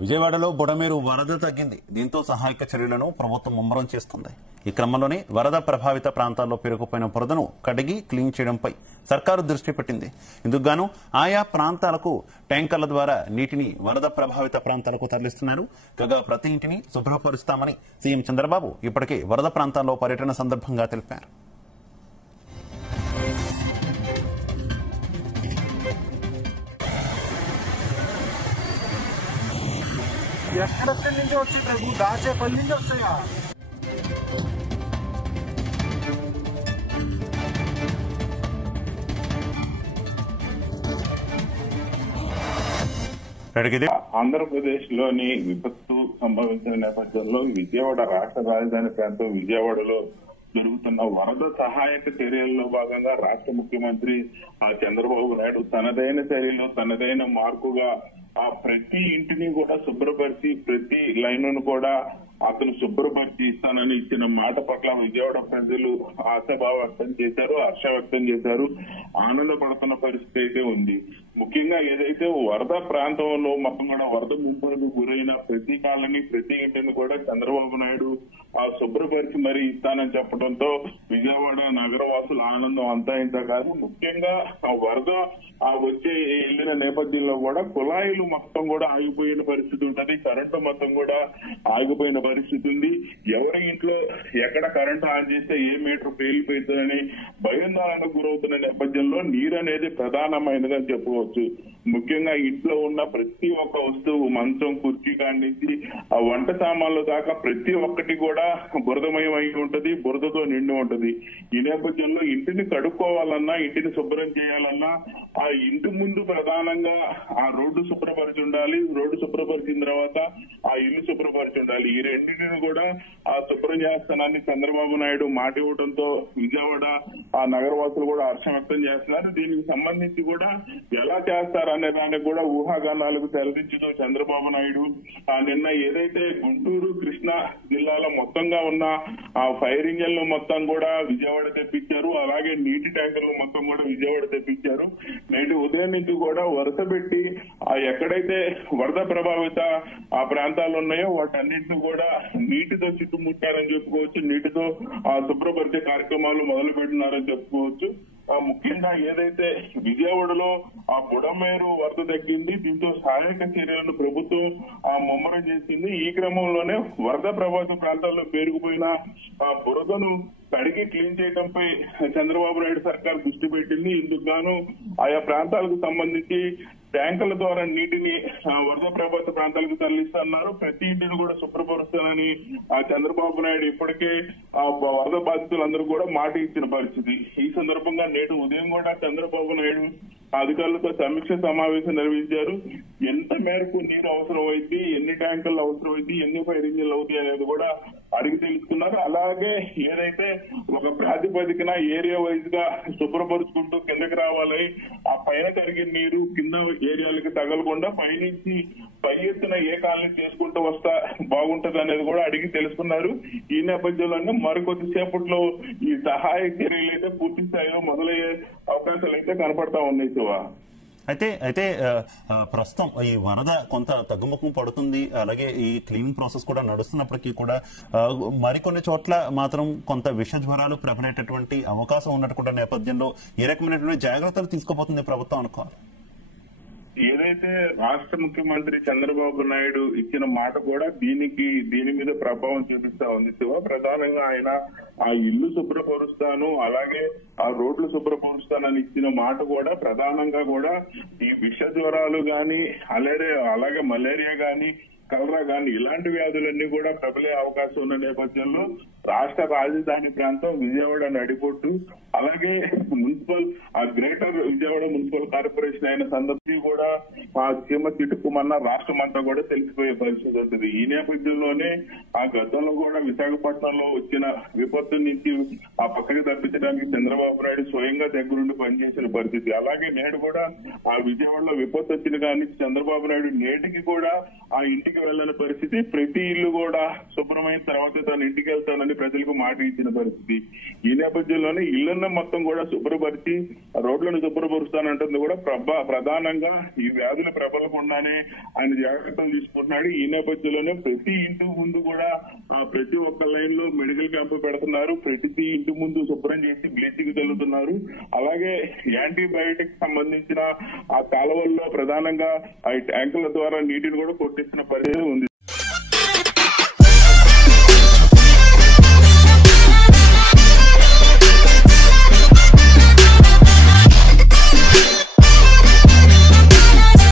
విజయవాడలో బుడమేరు వరద తగ్గింది. దీంతో సహాయక చర్యలను ప్రభుత్వం ముమ్మరం చేస్తుంది. ఈ క్రమంలోనే వరద ప్రభావిత ప్రాంతాల్లో పేరుకుపోయిన బురదను కడిగి క్లీన్ చేయడంపై సర్కారు దృష్టి పెట్టింది. ఇందుకుగాను ఆయా ప్రాంతాలకు ట్యాంకర్ల ద్వారా నీటిని వరద ప్రభావిత ప్రాంతాలకు తరలిస్తున్నారు. కాగా ప్రతి ఇంటిని శుభ్రపరుస్తామని సీఎం చంద్రబాబు ఇప్పటికే వరద ప్రాంతాల్లో పర్యటన సందర్భంగా తెలిపారు. ఎక్కడెక్కడి నుంచి వచ్చి ప్రభు దాచేపల్లి నుంచి వస్తాయా? ఆంధ్రప్రదేశ్ లోని విపత్తు సంభవించిన నేపథ్యంలో విజయవాడ రాష్ట్ర రాజధాని ప్రాంతం విజయవాడలో జరుగుతున్న వరద సహాయక చర్యల్లో భాగంగా రాష్ట్ర ముఖ్యమంత్రి చంద్రబాబు నాయుడు తనదైన చర్యలు తనదైన మార్కుగా ప్రతి ఇంటిని కూడా శుభ్రపరిచి ప్రతి లైన్ కూడా అతను శుభ్రపరిచి ఇస్తానని ఇచ్చిన మాట పట్ల విజయవాడ ప్రజలు ఆశాభావం వ్యక్తం చేశారు, హర్ష వ్యక్తం చేశారు, ఆనందపడుతున్న పరిస్థితి అయితే ఉంది. ముఖ్యంగా ఏదైతే వరద ప్రాంతంలో మొత్తం కూడా వరద ముంపులకు గురైన ప్రతి కాలనీ ప్రతి ఇంటిని కూడా చంద్రబాబు నాయుడు శుభ్రపరిచి మరీ ఇస్తానని చెప్పడంతో విజయవాడ నగరవాసుల ఆనందం అంతా ఇంత కాదు. ముఖ్యంగా వరద వచ్చే వెళ్ళిన నేపథ్యంలో కూడా కుళాయిలు మొత్తం కూడా ఆగిపోయిన పరిస్థితి ఉంటది, కరెంటు మొత్తం కూడా ఆగిపోయిన పరిస్థితి ఉంది. ఎవరి ఇంట్లో ఎక్కడ కరెంటు ఆన్ చేస్తే ఏ మీటర్ పేలిపోతుందని భయాందోళనకు గురవుతున్న నేపథ్యంలో నీరు అనేది ప్రధానమైనదని చెప్పుకోవచ్చు. ముఖ్యంగా ఇంట్లో ఉన్న ప్రతి ఒక్క వస్తువు, మంచం, కుర్చీ కాడి నుంచి వంట సామాన్లు దాకా ప్రతి ఒక్కటి కూడా బురదమయం అయి ఉంటది, బురదతో నిండి ఉంటది. ఈ నేపథ్యంలో ఇంటిని కడుక్కోవాలన్నా, ఇంటిని శుభ్రం చేయాలన్నా ఆ ఇంటి ముందు ప్రధానంగా ఆ రోడ్డు శుభ్రపరిచి ఉండాలి, రోడ్డు శుభ్రపరిచిన తర్వాత ఆ ఇల్లు శుభ్రపరిచి ఉండాలి. ఈ రెండింటిని కూడా శుభ్రం చేస్తానని చంద్రబాబు నాయుడు మాట ఇవ్వడంతో విజయవాడ నగరవాసులు కూడా హర్షం వ్యక్తం చేస్తున్నారు. దీనికి సంబంధించి కూడా ఎలా చేస్తారనే దానికి కూడా ఊహాగానాలకు తెరదించుతూ చంద్రబాబు నాయుడు నిన్న ఏదైతే గుంటూరు, కృష్ణా జిల్లాలో మొత్తంగా ఉన్న ఫైర్ ఇంజన్లు మొత్తం కూడా విజయవాడ తెప్పించారు, అలాగే నీటి ట్యాంకర్లు మొత్తం కూడా విజయవాడ తెప్పించారు. నేటి ఉదయం నుంచి కూడా వరుస పెట్టి ఎక్కడైతే వరద ప్రభావిత ప్రాంతాలు ఉన్నాయో వాటన్నింటినీ కూడా నీటితో చుట్టుముట్టారని చెప్పుకోవచ్చు, నీటితో శుభ్రపరిచే కార్యక్రమాలు మొదలు పెట్టినారని చెప్పుకోవచ్చు. ముఖ్యంగా ఏదైతే విజయవాడలో బుడమేరు వరద తగ్గింది, దీంతో సహాయక చర్యలను ప్రభుత్వం ముమ్మరం చేసింది. ఈ క్రమంలోనే వరద ప్రభావిత ప్రాంతాల్లో పేరుకుపోయిన బురదను కడిగి క్లీన్ చేయడంపై చంద్రబాబు నాయుడు సర్కార్ దృష్టి పెట్టింది. ఇందుకు గాను ఆయా ప్రాంతాలకు సంబంధించి ట్యాంకుల ద్వారా నీటిని వరద ప్రభావిత ప్రాంతాలకు తరలిస్తున్నారు. ప్రతి ఇంటిని కూడా శుభ్రపరుస్తానని చంద్రబాబు నాయుడు ఇప్పటికే వరద బాధితులందరూ కూడా మాట ఇచ్చిన పరిస్థితి. ఈ సందర్భంగా నేడు ఉదయం కూడా చంద్రబాబు నాయుడు అధికారులతో సమీక్ష సమావేశం నిర్వహించారు. ఎంత మేరకు నీరు అవసరమైంది, ఎన్ని ట్యాంకులు అవసరమైంది, ఎన్ని ఫైర్ ఇంజిన్లు అవుతాయి అనేది కూడా అడిగి తెలుసుకున్నారు. అలాగే ఏదైతే ఒక ప్రాతిపదికన ఏరియా వైజ్ గా శుభ్రపరుచుకుంటూ కిందకి రావాలి, ఆ పైన జరిగిన నీరు కింద ఏరియాలకు తగలకుండా పైనుంచి పై ఎత్తున ఏ కాలనీ చేసుకుంటూ వస్తా బాగుంటది అనేది కూడా అడిగి తెలుసుకున్నారు. ఈ నేపథ్యంలోనే మరికొద్దిసేపట్లో ఈ సహాయ చర్యలు అయితే పూర్తి స్థాయిలో మొదలయ్యే అవకాశాలు అయితే కనపడతా ఉన్నాయి. అయితే ప్రస్తుతం ఈ వరద కొంత తగ్గుముఖం పడుతుంది, అలాగే ఈ క్లీనింగ్ ప్రాసెస్ కూడా నడుస్తున్నప్పటికీ కూడా మరికొన్ని చోట్ల మాత్రం కొంత విష జ్వరాలు ప్రబలేటటువంటి అవకాశం ఉన్నటువంటి నేపథ్యంలో ఏ రకమైనటువంటి జాగ్రత్తలు తీసుకోబోతుంది ప్రభుత్వం అనుకోవాలి? ఏదైతే రాష్ట్ర ముఖ్యమంత్రి చంద్రబాబు నాయుడు ఇచ్చిన మాట కూడా దీని మీద ప్రభావం చూపిస్తా ఉంది. ప్రధానంగా ఆయన ఆ ఇల్లు శుభ్రపరుస్తాను, అలాగే ఆ రోడ్లు శుభ్రపరుస్తానని ఇచ్చిన మాట కూడా ప్రధానంగా కూడా ఈ విష జ్వరాలు గాని, అలాగే మలేరియా గాని, కలరా గాని ఇలాంటి వ్యాధులన్నీ కూడా ప్రబలే అవకాశం ఉన్న నేపథ్యంలో రాష్ట్ర రాజధాని ప్రాంతం విజయవాడ నడిపొట్టు, అలాగే municipal greater Vijayawada municipal corporation అయిన సందర్భి కూడా సీమ చిటుకుమన్న రాష్ట్రం అంతా కూడా తెలిసిపోయే పరిస్థితి ఉంటుంది. ఈ నేపథ్యంలోనే గతంలో కూడా విశాఖపట్నంలో వచ్చిన విపత్తు నుంచి పక్కకి తప్పించడానికి చంద్రబాబు నాయుడు స్వయంగా దగ్గరుండి పనిచేసిన పరిస్థితి. అలాగే నేడు కూడా విజయవాడలో విపత్తు వచ్చిన కానీ చంద్రబాబు నాయుడు నేటికి కూడా ఇంటికి ఇంటికి వెళ్ళని పరిస్థితి. ప్రతి ఇల్లు కూడా శుభ్రమైన తర్వాత తన ఇంటికి వెళ్తానని ప్రజలకు మాట ఇచ్చిన పరిస్థితి. ఈ నేపథ్యంలోనే ఇళ్లను మొత్తం కూడా శుభ్రపరిచి రోడ్లను శుభ్రపరుస్తానంటుంది కూడా ప్రధానంగా ఈ వ్యాధులు ప్రబలకుండానే ఆయన జాగ్రత్తలు తీసుకుంటున్నాడు. ఈ నేపథ్యంలోనే ప్రతి ఇంటి ముందు కూడా ప్రతి ఒక్క లైన్ లో మెడికల్ క్యాంపు పెడుతున్నారు. ప్రతి ఇంటి ముందు శుభ్రం చేసి బ్లీచింగ్ చల్లుతున్నారు. అలాగే యాంటీబయాటిక్ సంబంధించిన ఆ కాలువల్లో ప్రధానంగా ట్యాంకుల ద్వారా నీటిని కూడా కొట్టిస్తున్న పరిస్థితి ఉంది.